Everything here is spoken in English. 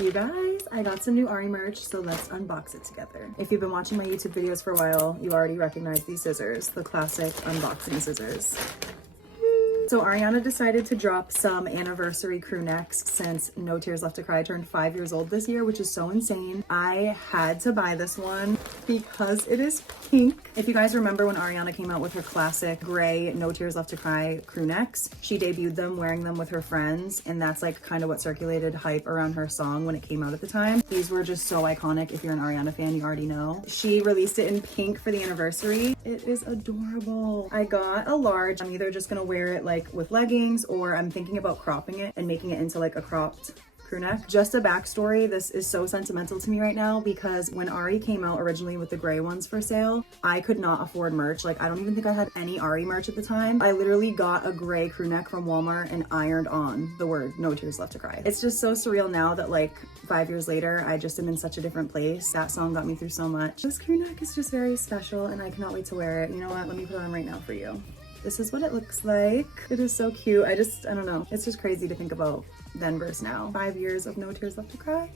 You guys, I got some new Ari merch, so let's unbox it together. If you've been watching my YouTube videos for a while, you already recognize these scissors, the classic unboxing scissors. So Ariana decided to drop some anniversary crew necks since No Tears Left to Cry turned 5 years old this year, which is so insane. I had to buy this one because it is pink. If you guys remember when Ariana came out with her classic gray No Tears Left to Cry crew necks, she debuted them wearing them with her friends, and that's like kind of what circulated hype around her song when it came out at the time. These were just so iconic. If you're an Ariana fan, you already know. She released it in pink for the anniversary. It is adorable. I got a large. I'm either just gonna wear it like with leggings, or I'm thinking about cropping it and making it into like a cropped crew neck. Just a backstory, this is so sentimental to me right now because when Ari came out originally with the gray ones for sale, I could not afford merch. Like, I don't even think I had any Ari merch at the time. I literally got a gray crew neck from Walmart and ironed on the word No Tears Left to Cry. It's just so surreal now that like 5 years later, I just am in such a different place. That song got me through so much. This crew neck is just very special and I cannot wait to wear it. You know what? Let me put it on right now for you. This is what it looks like. It is so cute. I don't know. It's just crazy to think about then versus now. 5 years of No Tears Left to Cry.